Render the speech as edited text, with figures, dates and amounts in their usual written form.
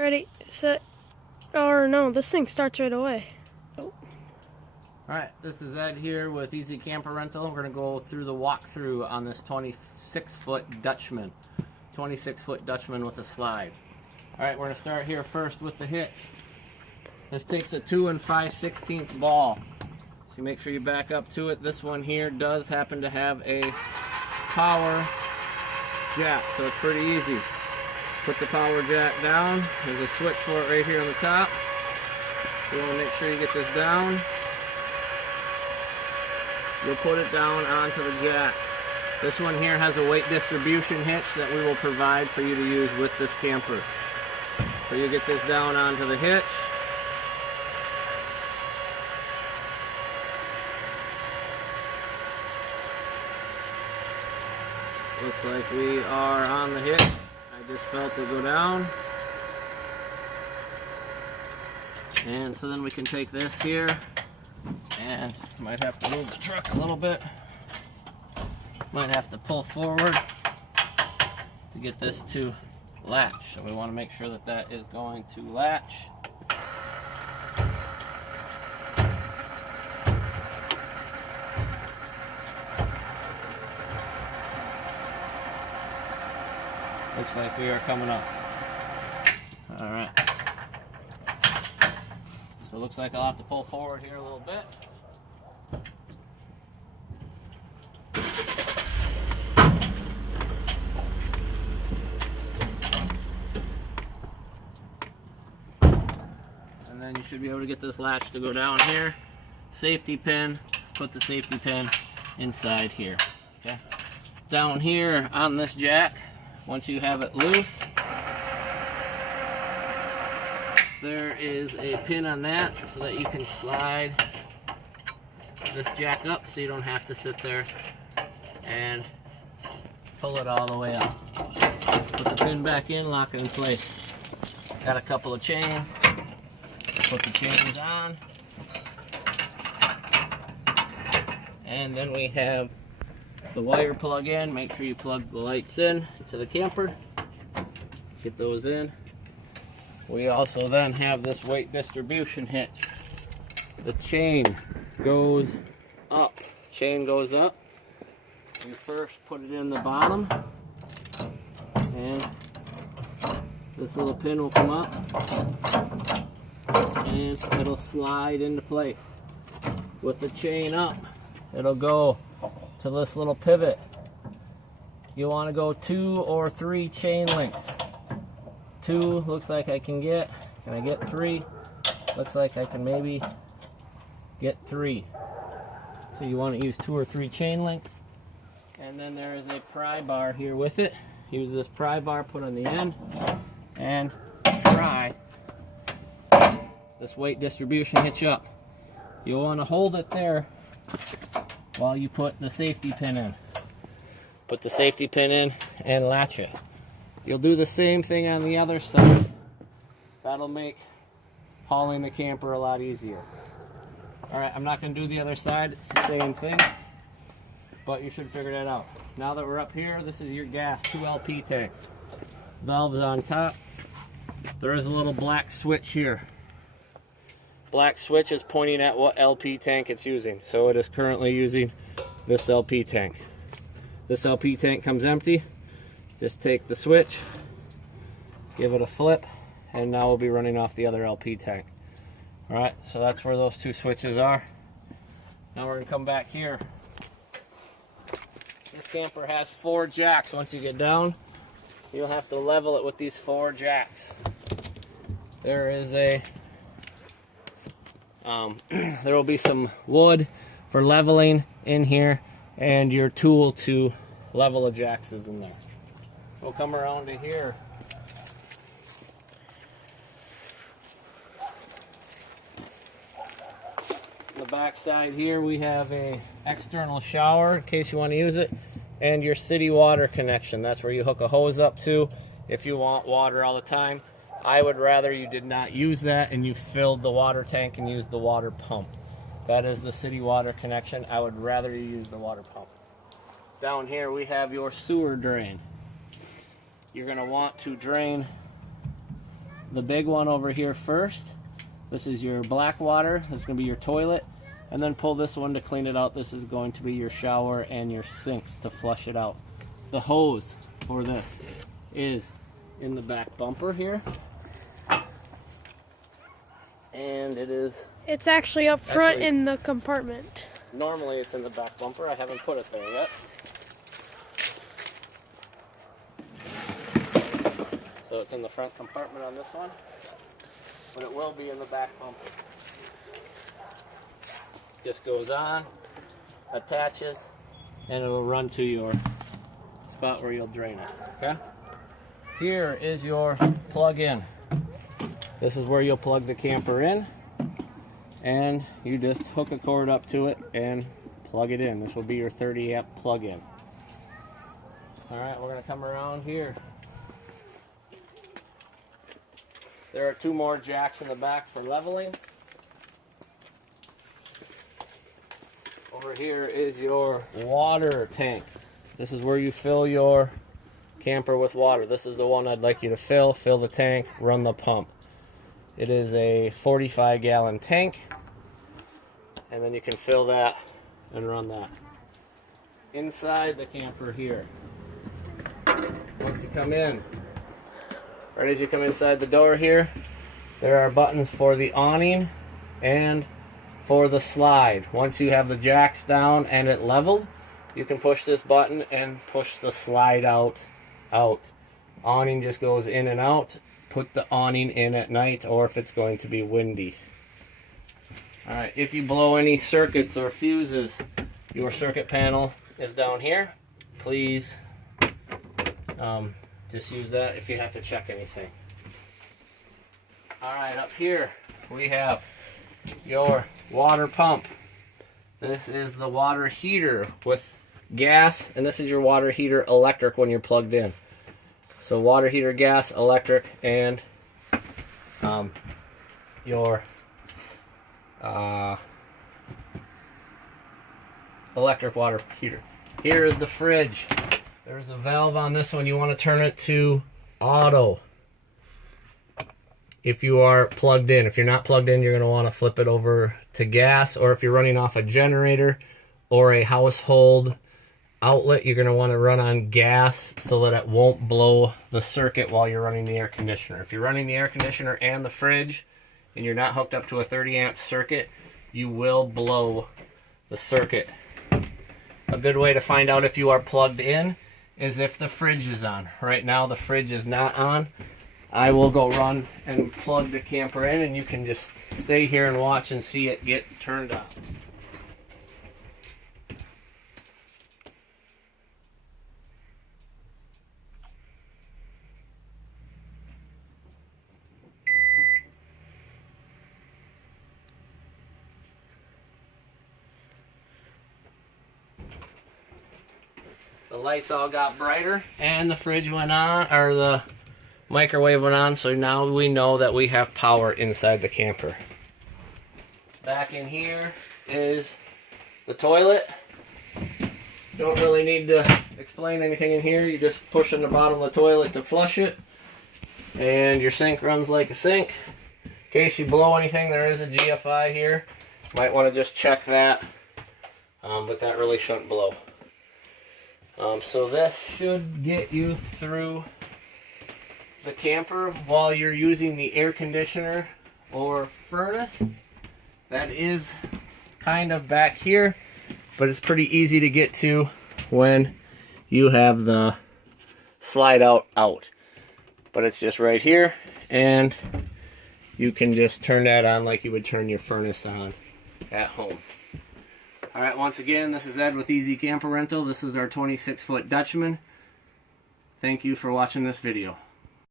Ready, set, or no, this thing starts right away. Oh. Alright, this is Ed here with Easy Camper Rental. We're going to go through the walkthrough on this 26-foot Dutchman. 26-foot Dutchman with a slide. Alright, we're going to start here first with the hitch. This takes a 2 5/16 ball. So make sure you back up to it. This one here does happen to have a power jack, so it's pretty easy. Put the power jack down. There's a switch for it right here on the top. You want to make sure you get this down. You'll put it down onto the jack. This one here has a weight distribution hitch that we will provide for you to use with this camper. So you get this down onto the hitch. Looks like we are on the hitch. I just felt it go down. And so then we can take this here and might have to move the truck a little bit. Might have to pull forward to get this to latch. So we want to make sure that that is going to latch. Looks like we are coming up. Alright. So it looks like I'll have to pull forward here a little bit. And then you should be able to get this latch to go down here. Safety pin, put the safety pin inside here. Okay. Down here on this jack, once you have it loose, there is a pin on that so that you can slide this jack up so you don't have to sit there and pull it all the way up. Put the pin back in, lock it in place. Got a couple of chains. Put the chains on. And then we have the wire plug in. Make sure you plug the lights in to the camper. Get those in. We also then have this weight distribution hitch. The chain goes up. Chain goes up. You first put it in the bottom, and this little pin will come up, and it'll slide into place. With the chain up, it'll go to this little pivot. You want to go 2 or 3 chain links. 2 looks like I can get. Can I get 3? Looks like I can maybe get 3. So you want to use 2 or 3 chain links. And then there is a pry bar here with it. Use this pry bar, put on the end, and pry this weight distribution hitch up. You'll want to hold it there while you put the safety pin in. Put the safety pin in and latch it. You'll do the same thing on the other side. That'll make hauling the camper a lot easier. Alright, I'm not going to do the other side. It's the same thing, but you should figure that out. Now that we're up here, this is your gas 2 LP tank. Valves on top. There is a little black switch here. Black switch is pointing at what LP tank it's using. So it is currently using this LP tank. This LP tank comes empty. Just take the switch, give it a flip, and now we'll be running off the other LP tank. Alright, so that's where those 2 switches are. Now we're going to come back here. This camper has 4 jacks. Once you get down, you'll have to level it with these 4 jacks. There is a there will be some wood for leveling in here, and your tool to level the jacks is in there. We'll come around to here. The back side here we have a external shower in case you want to use it, and your city water connection. That's where you hook a hose up to if you want water all the time. I would rather you did not use that and you filled the water tank and used the water pump. That is the city water connection. I would rather you use the water pump. Down here we have your sewer drain. You're going to want to drain the big one over here first. This is your black water. This is going to be your toilet. And then pull this one to clean it out. This is going to be your shower and your sinks to flush it out. The hose for this is in the back bumper here. And it's actually up front in the compartment. Normally it's in the back bumper. I haven't put it there yet. So it's in the front compartment on this one, but it will be in the back bumper. Just goes on, attaches, and it'll run to your spot where you'll drain it. Okay? Here is your plug-in. This is where you'll plug the camper in, and you just hook a cord up to it and plug it in. This will be your 30 amp plug-in. Alright, we're going to come around here. There are 2 more jacks in the back for leveling. Over here is your water tank. This is where you fill your camper with water. This is the one I'd like you to fill the tank, run the pump. It is a 45-gallon tank, and then you can fill that and run that. Inside the camper here, once you come in, right as you come inside the door here, there are buttons for the awning and for the slide. Once you have the jacks down and it leveled, you can push this button and push the slide out. Awning just goes in and out. Put the awning in at night or if it's going to be windy. Alright, if you blow any circuits or fuses, your circuit panel is down here. Please just use that if you have to check anything. Alright, up here we have your water pump. This is the water heater with gas, and this is your water heater electric when you're plugged in. So water heater, gas, electric, and your electric water heater. Here is the fridge. There's a valve on this one. You want to turn it to auto if you are plugged in. If you're not plugged in, you're going to want to flip it over to gas, or if you're running off a generator or a household outlet, you're going to want to run on gas so that it won't blow the circuit while you're running the air conditioner. If you're running the air conditioner and the fridge and you're not hooked up to a 30 amp circuit, you will blow the circuit. A good way to find out if you are plugged in is if the fridge is on. Right now the fridge is not on. I will go run and plug the camper in, and you can just stay here and watch and see it get turned on. The lights all got brighter, and the fridge went on, or the microwave went on, so now we know that we have power inside the camper. Back in here is the toilet. Don't really need to explain anything in here. You just push on the bottom of the toilet to flush it, and your sink runs like a sink. In case you blow anything, there is a GFI here. Might want to just check that, but that really shouldn't blow. So this should get you through the camper while you're using the air conditioner or furnace. That is kind of back here, but it's pretty easy to get to when you have the slide out. But it's just right here, and you can just turn that on like you would turn your furnace on at home. Alright, once again, this is Ed with Easy Camper Rental. This is our 26-foot Dutchman. Thank you for watching this video.